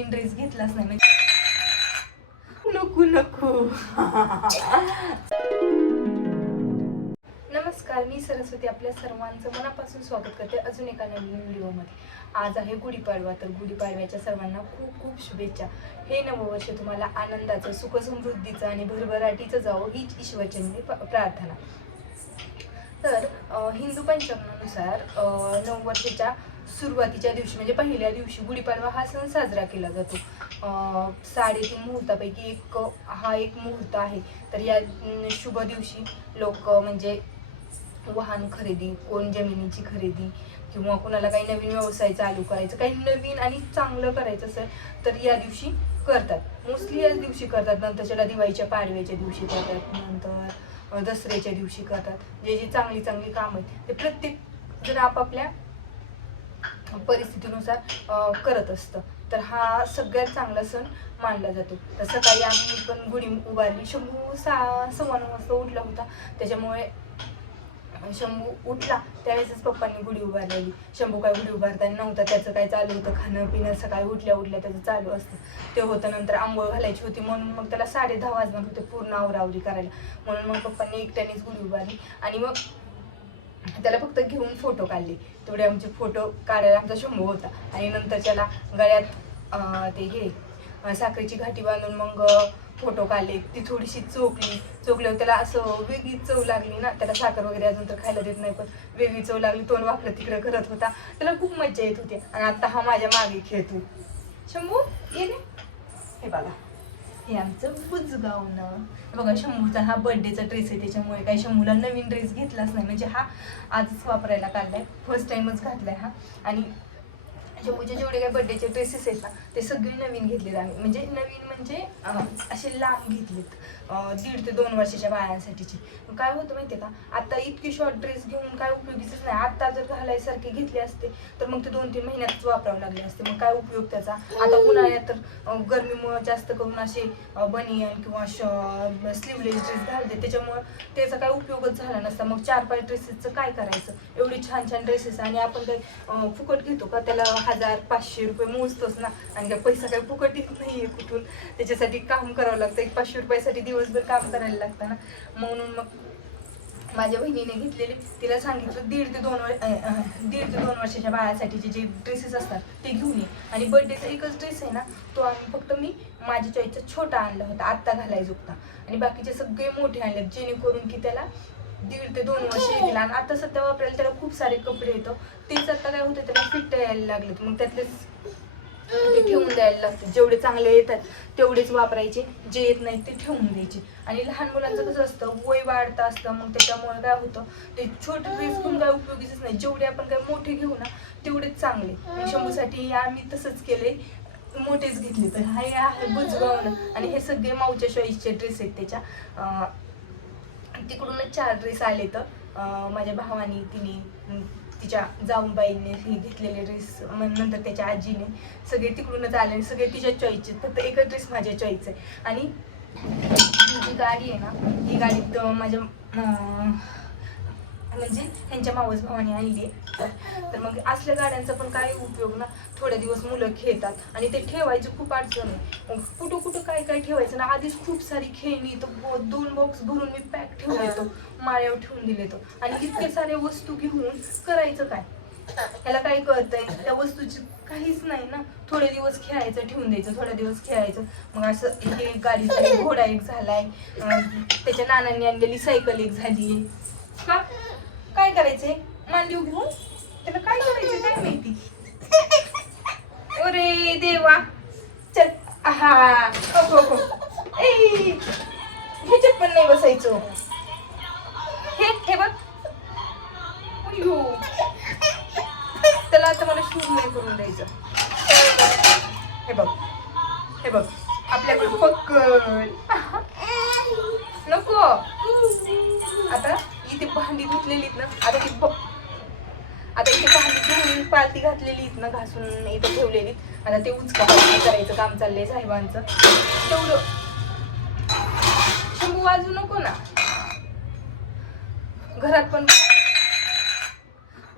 नवीन dress घेतलाच नाही म्हणजे नको नको. नमस्कार, मी सरस्वती आपल्या सर्वांचं मनापासून स्वागत करते अजून एका नवीन व्हिडिओमध्ये. आज आहे गुढीपाडवा, तर गुढीपाडव्याच्या सर्वांना खूप खूप शुभेच्छा. हे नववर्ष तुम्हाला आनंदाचं, सुखसमृद्धीचं आणि भरभराटीचं जावं हीच ईश्वरचरणी प्रार्थना. तर हिंदू पंचांगानुसार नववर्षाच्या सुरुवातीच्या दिवशी म्हणजे पहिल्या दिवशी गुढीपाडवा हा सण साजरा केला जातो. 3.5 मुहूर्तापैकी हा एक मुहूर्त आहे. तर या शुभ दिवशी लोक म्हणजे वाहन खरेदी, कोण जमिनीची खरेदी किंवा कोणाला काही नवीन व्यवसाय चालू करायचं, काही नवीन आणि चांगलं करायचं असेल तर या दिवशी करतात. मोस्टली याच दिवशी करतात. नंतरच्या दिवाळीच्या पाडव्याच्या दिवशी करतात, नंतर दसऱ्याच्या दिवशी करतात. जे चांगली चांगली काम आहेत ते प्रत्येक जण आपापल्या परिस्थितीनुसार करत असतं. तर हा सगळ्यात चांगला सण मानला जातो. तर सकाळी आम्ही पण गुढी उभारली. शंभू 6:15 वाजता उठला होता, त्याच्यामुळे शंभू उठला त्यावेळेसच पप्पांनी गुढी उभारलेली. शंभू काय गुढी उभारताना नव्हता, त्याचं काय चालू होतं खाणं पिणं, सकाळी उठल्या उठल्या त्याचं चालू असतं ते होतं. नंतर आंघोळ घालायची होती म्हणून मग त्याला 10:30 वाजणार होते पूर्ण आवरावरी करायला, म्हणून मग पप्पांनी एकट्यानेच गुढी उभारली आणि मग त्याला फक्त घेऊन फोटो काढले. तेवढे आमचे फोटो काढायला आमचा शंभू होता. आणि नंतर त्याला गळ्यात ते साखरेची घाटी बांधून मग फोटो काढले. ती थोडीशी चोखल्यावर त्याला असं वेगळी चव लागली ना. त्याला साखर वगैरे अजून तर खायला देत नाही, पण वेगळी चव लागली. तोंड वाकडं तिकडं करत होता, त्याला खूप मज्जा येत होती. आणि आता हा माझ्या मागे खेळतो. शंभू ये रे. हे बघा, हे आमचं बुजगावनं. बघा, शंभूचा हा बर्थडेचा ड्रेस आहे, त्याच्यामुळे काही शंभूला नवीन ड्रेस घेतलाच नाही. म्हणजे हा आजच वापरायला काढलाय, फर्स्ट टाइमच घातलाय हा. आणि शंभूचे जेवढे काही बर्थडेचे ड्रेसेस आहेत ना ते सगळे नवीन घेतलेत आम्ही. म्हणजे नवीन म्हणजे असे लांब घेतलेत, 1.5 ते 2 वर्षाच्या बाळांसाठीचे. काय होतं माहितीये का, आता इतकी शॉर्ट ड्रेस घेऊन काय उपयोगीच नाही. आता जर घालायसारखे घेतले असते तर मग ते 2-3 महिन्यातच वापरावं लागले असते. मग काय उपयोग त्याचा. आता उन्हाळ्यात तर गरमीमुळे जास्त करून असे बनियन किंवा स्लीवलेस ड्रेस घालते, त्याच्यामुळे त्याचा काय उपयोगच झाला नसता. मग 4-5 ड्रेसेसचं काय करायचं. एवढे छान छान ड्रेसेस आणि आपण काही फुकट घेतो का. त्याला 1000-500 रुपये मोजतोच ना. आणि काय पैसा काही फुकट येत नाहीये कुठून, त्याच्यासाठी काम करावं लागतं. 500 रुपयासाठी दिवसभर काम करायला लागतं ना. म्हणून मग माझ्या बहिणीने घेतलेले, तिला सांगितलं 1.5 ते 2 वर्षाच्या बाळासाठीचे जे ड्रेसेस असतात ते घेऊन ये. आणि बर्थडेचा एकच ड्रेस आहे ना, तो आम्ही फक्त मी माझ्या चॉईसचा छोटा आणला होता, आत्ता घालायचा होता. आणि बाकीचे सगळे मोठे आणले, जेणेकरून की त्याला 1.5 ते 2 वर्ष येतील. आणि आता सध्या वापरायला त्याला खूप सारे कपडे येतो. तेच आता काय होतं, त्याला फिट यायला लागलेत. मग त्यातलेच ते ठेवून द्यायला लागते. जेवढे चांगले येतात तेवढेच वापरायचे, जे येत नाही ते ठेवून द्यायचे. आणि लहान मुलांचं कसं असतं, वय वाढतं असतं. मग त्याच्यामुळे काय होतं, ते छोटे ड्रेस घेऊन काय उपयोगीच नाही. जेवढे आपण काय मोठे घेऊ ना तेवढेच चांगले. शंभूसाठी आम्ही तसंच केले, मोठेच घेतले. तर आहे बुजगावनं. आणि हे सगळे माऊच्या चॉईसचे ड्रेस आहेत त्याच्या. तिकडूनच 4 ड्रेस आले. तर माझ्या भावानी, तिने, तिच्या जाऊबाईने हे घेतलेले ड्रेस, नंतर त्याच्या आजीने, सगळे तिकडूनच आले. सगळे तिच्या चॉईसचे, फक्त एकच ड्रेस माझ्या चॉईस आहे. आणि ही जी गाडी आहे ना, ही गाडी माझ्या म्हणजे ह्यांच्या मावस भावाने आणली आहे. तर मग असल्या गाड्यांचा पण काय उपयोग ना. थोडे दिवस मुलं खेळतात आणि ते ठेवायची खूप अडचण आहे. कुठं कुठं काय काय ठेवायचं ना. आधीच खूप सारी खेळणी, तर 2 बॉक्स भरून मी पॅक ठेवून येतो, माळ्यावर ठेवून दिले तो. आणि इतके सारे वस्तू घेऊन करायचं काय. ह्याला काय कळतंय, त्या वस्तूची काहीच नाही ना. थोडे दिवस खेळायचं, ठेवून द्यायचं, थोडे दिवस खेळायचं. मग असं हे गाडीचा घोडा एक झालाय, त्याच्या नानांनी आणलेली सायकल एक झाली. का काय करायचंय, मांडीव घेऊन त्याला काय करायचंय काय माहिती. अरे देवा, चल. हा ह्याच्यात पण नाही बसायचं. हे बघ, त्याला आता मला शूज नाही करून द्यायचं. हे बघ, हे बघ, आपल्याकडे पकड नको. आता इथे भांडी धुतलेलीत ना, आता इथे भांडी धुवून पालती घातलेली ना, घासून इथे ठेवलेली. आता ते उचका करायचं काम चाललंय साहेबांचं. तेवढं शंभू वाजू नको ना. घरात पण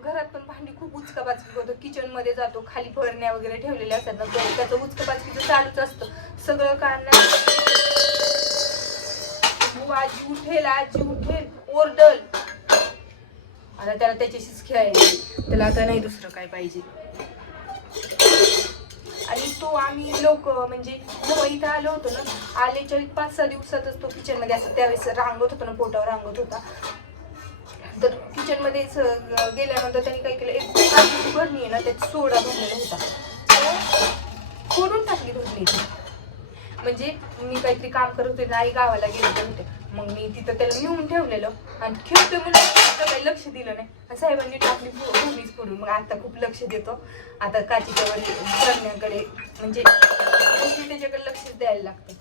घरात पण भांडी खूप उचकापाचकी होतं. किचनमध्ये जातो, खाली भरण्या वगैरे ठेवलेल्या असतात ना, त्याचं उचकापाचकीचं चालूच असतं. सगळं काढण्यात आजी उठेल ओरडल. आता त्याला त्याच्याशीच खेळायला, त्याला आता नाही दुसरं काय पाहिजे. आणि तो आम्ही लोक म्हणजे जेव्हा इथं आलो होतो ना, आलेच्या 5-6 दिवसातच तो किचनमध्ये असं त्यावेळेस रांगत होतो ना, पोटावर रांगत होता. तर किचनमध्येच गेल्यानंतर त्यांनी काय केलं, एक भरणी आहे ना, त्यात सोडा भरलेला होता, फोडून टाकली भरणी. म्हणजे मी काहीतरी काम करत होते ना, आई गावाला गेले होते, मग मी तिथं त्याला नेऊन ठेवलेलं आणि खेळतोय म्हणून काही लक्ष दिलं नाही. आणि साहेबांनी टाकली भरणीच फोडून. मग आता खूप लक्ष देतो. आता काचीच्या भरण्याकडे म्हणजे त्याच्याकडे लक्ष द्यायला लागतं.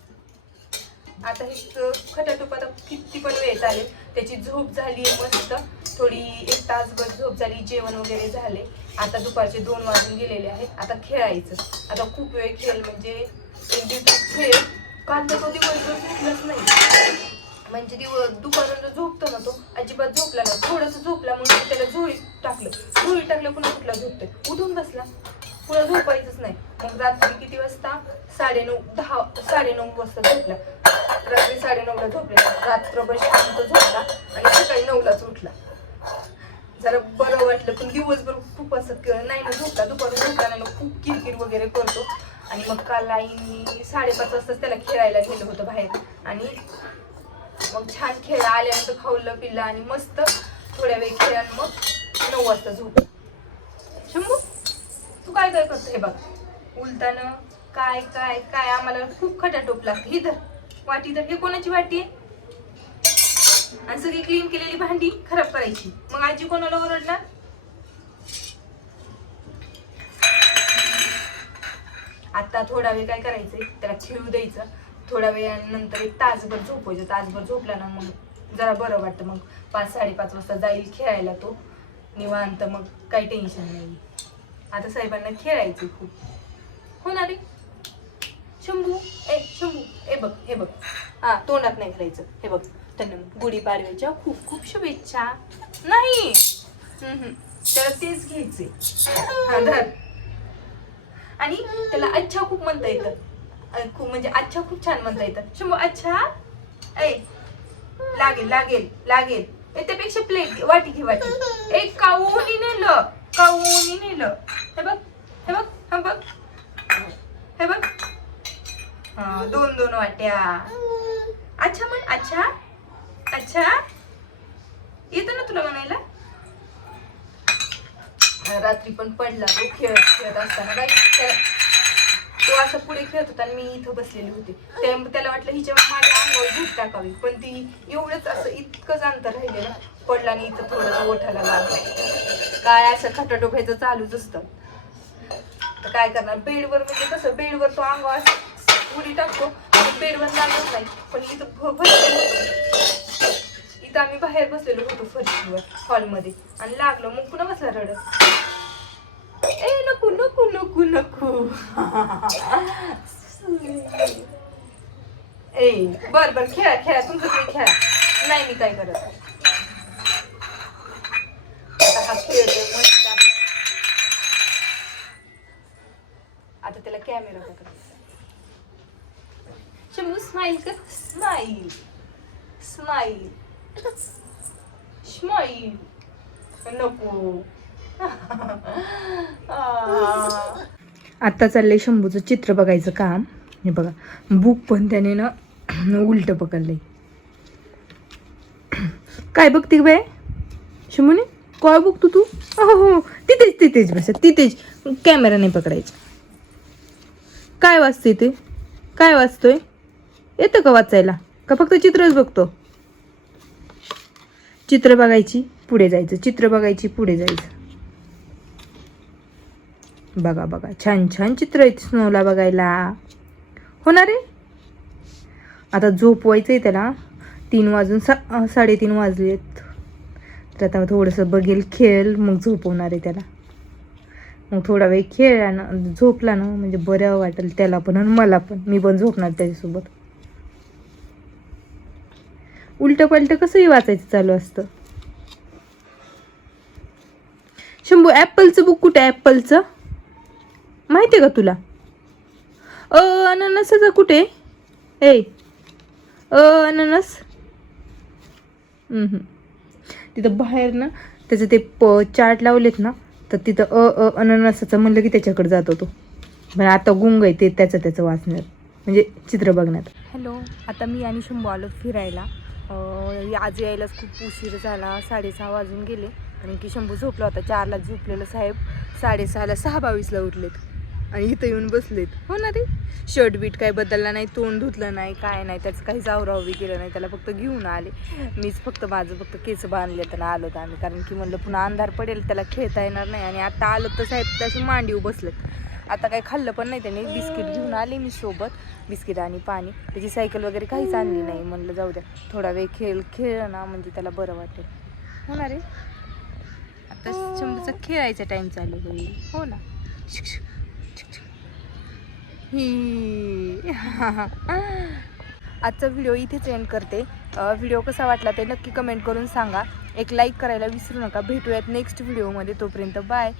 आता हे खटाटोप आता किती पण वेळ चालेल. त्याची झोप झाली मस्त, थोडी 1 तासभर झोप झाली, जेवण वगैरे झाले. आता दुपारचे 2 वाजून गेलेले आहेत. आता खेळायचं. आता खूप वेळ खेळ म्हणजे 1 दिवस खेळ. काल तर तो दिवसभर झोपलाच नाही. म्हणजे दुपारून जो झोपतो ना, तो अजिबात झोपला ना. थोडंसं झोपला म्हणून त्याला झोळीत टाकलं पुन्हा कुठला झोपतोय, उठून बसला, पुन्हा झोपायचंच नाही. मग रात्री किती वाजता, 9:30 वाजता झोपला. रात्री 9:30ला झोपला. रात्रभर शांत झोपला आणि सकाळी 9लाच उठला. जरा बरं वाटलं. पण दिवसभर खूप असं नाही ना झोपला. दुपारून झोपला नाही, खूप किरकिर वगैरे करतो. आणि मग काल आईनी 5:30 वाजताच त्याला खेळायला गेलं होतं बाहेर. आणि मग छान खेळ आल्यानंतर खाल्लं पिल्लं आणि मस्त थोड्या वेळ खेळ आणि मग 9 वाजता झोप. शंभू तू काय काय करतो हे बघ, उलटानं काय काय काय आम्हाला खूप खटाटोप लागते. ही तर वाटी, तर हे कोणाची वाटी आहे? आणि सगळी क्लीन केलेली भांडी खराब करायची, मग आजी कोणाला ओरडणार? आता थोडा वेळ काय करायचंय, त्याला खेळू द्यायचं. थोड्या वेळानंतर 1 तासभर झोपायचं. तासभर झोपला ना मग जरा बरं वाटतं. मग 5-5:30 वाजता जाईल खेळायला तो निवांत. मग काही टेन्शन नाही. आता साहेबांना खेळायचं खूप. हो ना रे शंभू? शंभू हे बघ हा, तोंडात नाही घालायचं. हे बघ, त्यांना गुढीपाडव्याच्या खूप खूप शुभेच्छा. नाही त्याला तेच घ्यायचे. हा धर. आणि त्याला अच्छा खूप म्हणता येतं. खूप म्हणजे अच्छा खूप छान म्हणता येतं. शंभू अच्छा लागेल लागेल लागेल. त्यापेक्षा प्लेट वाटी घे, वाटी. काऊनी नेलं. हे बघ हे बघ हे बघ हे बघ. हा 2 वाट्या. अच्छा म्हण, अच्छा अच्छा येतं ना तुला म्हणायला. रात्री पण पडला तो खेळत असताना. काय तो असं पुढे खेळत होता आणि मी इथं बसलेली होते. त्याला वाटलं हिच्या माझ्या अंगावर झूट टाकावी, पण ती एवढंच असं इतकंच अंतर राहिलेलं. पडला आणि इथं थोडं ओठाला लागलं. काय असं खटाटोपायचं चालूच असतं. तर काय करणार, बेडवर म्हणजे कसं, बेडवर तो अंगावर असं उडी टाकतो, बेडवर लागत नाही. पण इथं इथं आम्ही बाहेर बसलेलो होतो फरशीवर हॉलमध्ये आणि लागलो. मग पुन्हा बसला रडत. नको नको नको नको. बर खेळा तुमचं काही खेळा. नाही मी काय करत. आता हा खेळतोय मस्त. आता त्याला कॅमेरा पकडायचा. शंभू स्माइल कर. Smile smile smile. नको. आता चाललंय शंभूचं चित्र बघायचं काम. हे बघा, बुक पण त्याने ना उलट पकडलंय. काय बघते बाय शंभूने? काय बघतो तू? हो तिथेच बस, तिथेच. कॅमेरा नाही पकडायचा. काय वाचते ते? काय वाचतोय? येतं का वाचायला, का फक्त चित्रच बघतो? चित्र बघायची पुढे जायचं, चित्र बघायची पुढे जायचं. बघा बघा, छान छान चित्र आहेत स्नोला बघायला. होणार आहे. आता झोपवायचंय त्याला. 3 वाजून 3:30 वाजलेत. तर आता थोडंसं बघेल, खेळ, मग झोपवणार आहे त्याला. मग थोडा वेळ खेळला, झोपला ना म्हणजे बरं वाटेल त्याला पण आणि मला पण. मी पण झोपणार त्याच्यासोबत. उलट पलट कसंही वाचायचं चालू असतं. शंभू ॲपलचं बुक कुठे आहे? ॲपलचं माहिती आहे का तुला? अननसाचं कुठे? ए अननस. तिथं बाहेर ना त्याचं ते चार्ट लावलेत ना, तर तिथं अननसाचं म्हणलं की त्याच्याकडे जातो तो. पण आता गुंग आहे ते त्याचं वाचण्यात, म्हणजे चित्र बघण्यात. हॅलो, आता मी आणि शंभू आलो फिरायला. आज यायलाच खूप उशीर झाला, 6:30 वाजून गेले. आणि की शंभू झोपला होता, 4ला झोपलेलं साहेब 6:30ला 6:22ला उठलेत आणि इथं येऊन बसलेत. हो ना रे, शर्ट बीट काय बदलला नाही, तोंड धुतलं नाही, काय नाही, त्याचं काही जावरावी केलं नाही, त्याला फक्त घेऊन आले. मीच माझं फक्त केस बांधले तर आलो तर आम्ही, कारण की म्हणलं पुन्हा अंधार पडेल, त्याला खेळता येणार नाही. आणि आता आलो तर साहेब त्याशी मांडीव बसलेत. आता काही खाल्लं पण नाही त्याने. बिस्किट घेऊन आले मी सोबत, बिस्किट आणि पाणी. त्याची सायकल वगैरे काहीच आणली नाही. म्हणलं जाऊ द्या, थोडा वेळ खेळ ना, म्हणजे त्याला बरं वाटेल. हो ना रे, आता शंभूचा खेळायचा टाइम चालू होईल. हो ना. आजचा व्हिडिओ इथेच एंड करते. व्हिडिओ कसा वाटला ते नक्की कमेंट करून सांगा. एक लाईक करायला विसरू नका. भेटूयात नेक्स्ट व्हिडिओमध्ये. तोपर्यंत बाय.